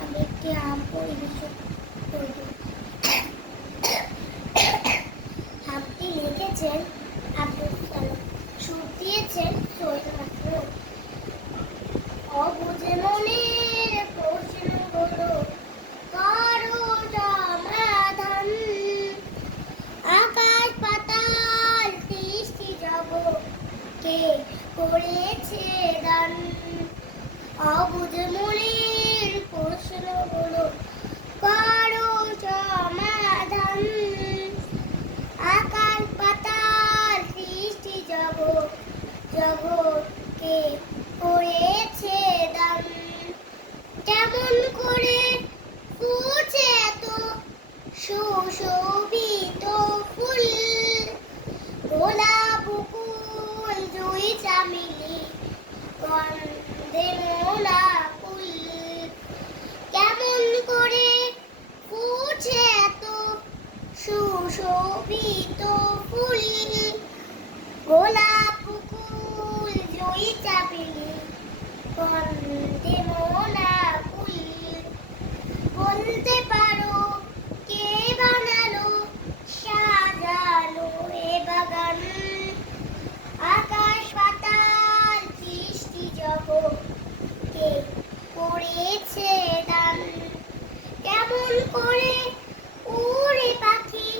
আমি একটি আম পরিবেশন করব। আমটি লিখেছেন আব্দুল সালাম, সুর দিয়েছেন সৈয়দ মাসরুর। অবুঝে মনের প্রশ্নগুলো কারো সমাধান, আকাশ পাতাল সৃষ্টি জগৎ কে করেছে দান। অবুঝে মনের প্রশ্নগুলো কারো সমাধান, আকাশ পাতাল সৃষ্টি জগৎকে করেছে দান। কেমন করে ফুটছে এত সুশোভিত ফুল, গোলাপ ফুল জুই চামেলি গন্ধে মোলা ফুল। কেমন করে ফুটছে এত সুশোভিত ফুল, গোলাপ ফুল জুই চামেলি গন্ধে মোলা ফুল। বলতে পারো কে বানালো সাজালো এ বাগান, আকাশ পাতাল সৃষ্টি জগৎ কে করেছে দান। কেমন করে উড়ে পাখি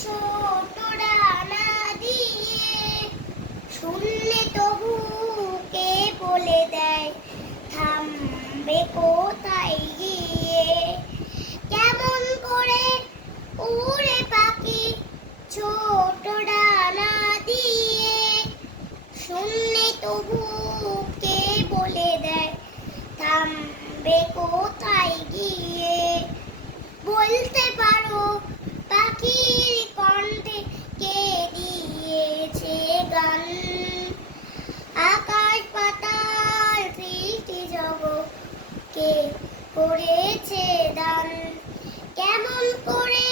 ছোট ডানা দিয়ে, শূন্যে তবু কে বলে দেয় থামবে কোথায় গিয়ে। কেমন করে উড়ে পাখি ছোট ডানা দিয়ে, শূন্যে তবু কে বলে দেয় থামবে কোথায় গিয়ে। বলতে পারো পাখির কণ্ঠে কে দিয়েছে গান, আকাশ পাতাল সৃষ্টি জগৎ কে করেছে দান। কেমন করে